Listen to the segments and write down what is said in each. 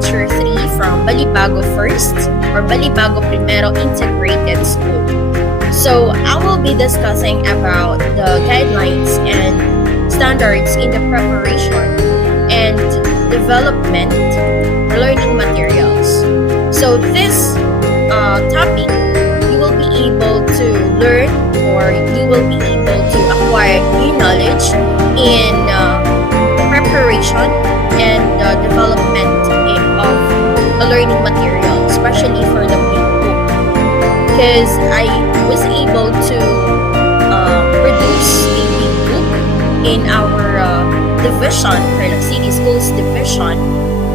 Teacher 3 from Balibago First or Balibago Primero Integrated School. So I will be discussing about the guidelines and standards in the preparation and development learning materials. So this topic, you will be able to learn or you will be able to acquire new knowledge in preparation and development of a learning material, especially for the big book. Because I was able to produce a big book in our division, Tarlac City Schools division,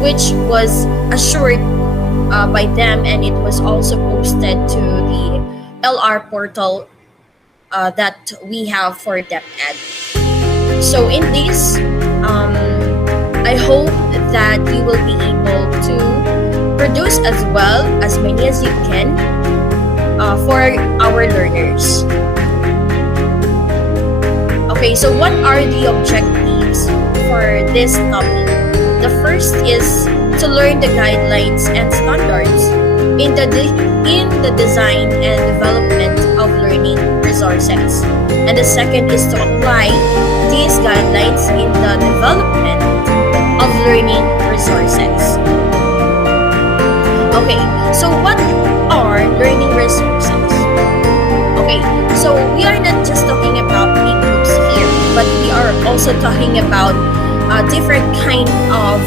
which was assured by them, and it was also posted to the LR portal that we have for DepEd. So in this, I hope that you will be able to produce as well as many as you can for our learners. Okay, so what are the objectives for this topic? The first is to learn the guidelines and standards in the design and development of learning resources. And the second is to apply these guidelines in the development of learning resources. Okay, so what are learning resources? Okay, so we are not just talking about big books here, but we are also talking about different kind of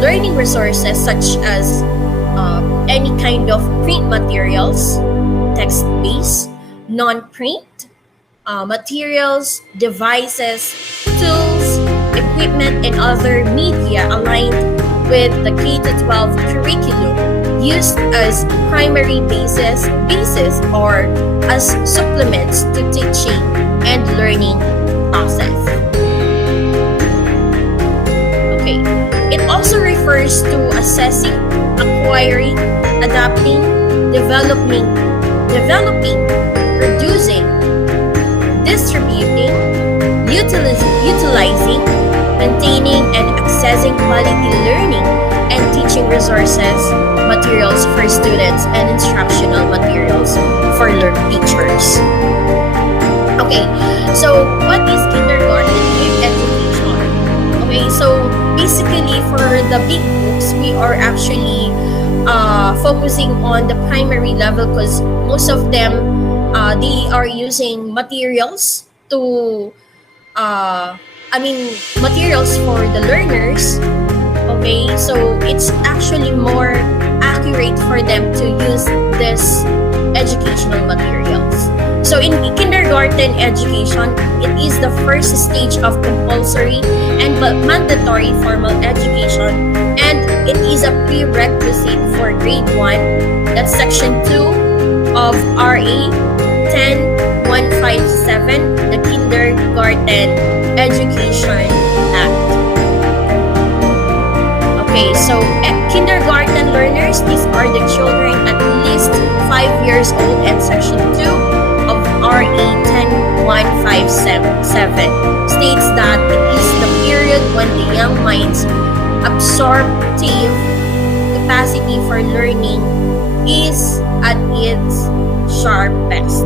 learning resources, such as any kind of print materials, text-based, non-print materials, devices, tools, equipment, and other media aligned with the K-12 curriculum used as primary basis or as supplements to teaching and learning process. Okay, it also refers to assessing, acquiring, adapting, developing, producing, distributing, utilizing, maintaining, and accessing quality learning and teaching resources, materials for students, and instructional materials for teachers. Okay, so what is kindergarten education? Okay, so basically for the big books, we are actually focusing on the primary level, because most of them they are using materials to materials for the learners. Okay, so it's actually more accurate for them to use this educational materials. So in kindergarten education, it is the first stage of compulsory and mandatory formal education, and it is a prerequisite for grade 1, that's section 2 of RA 10157, the Kindergarten Education Act. Okay, so kindergarten learners, these are the children at least 5 years old, and section 2 of RA 10157 states that it is the period when the young mind's absorptive capacity for learning is at its sharpest.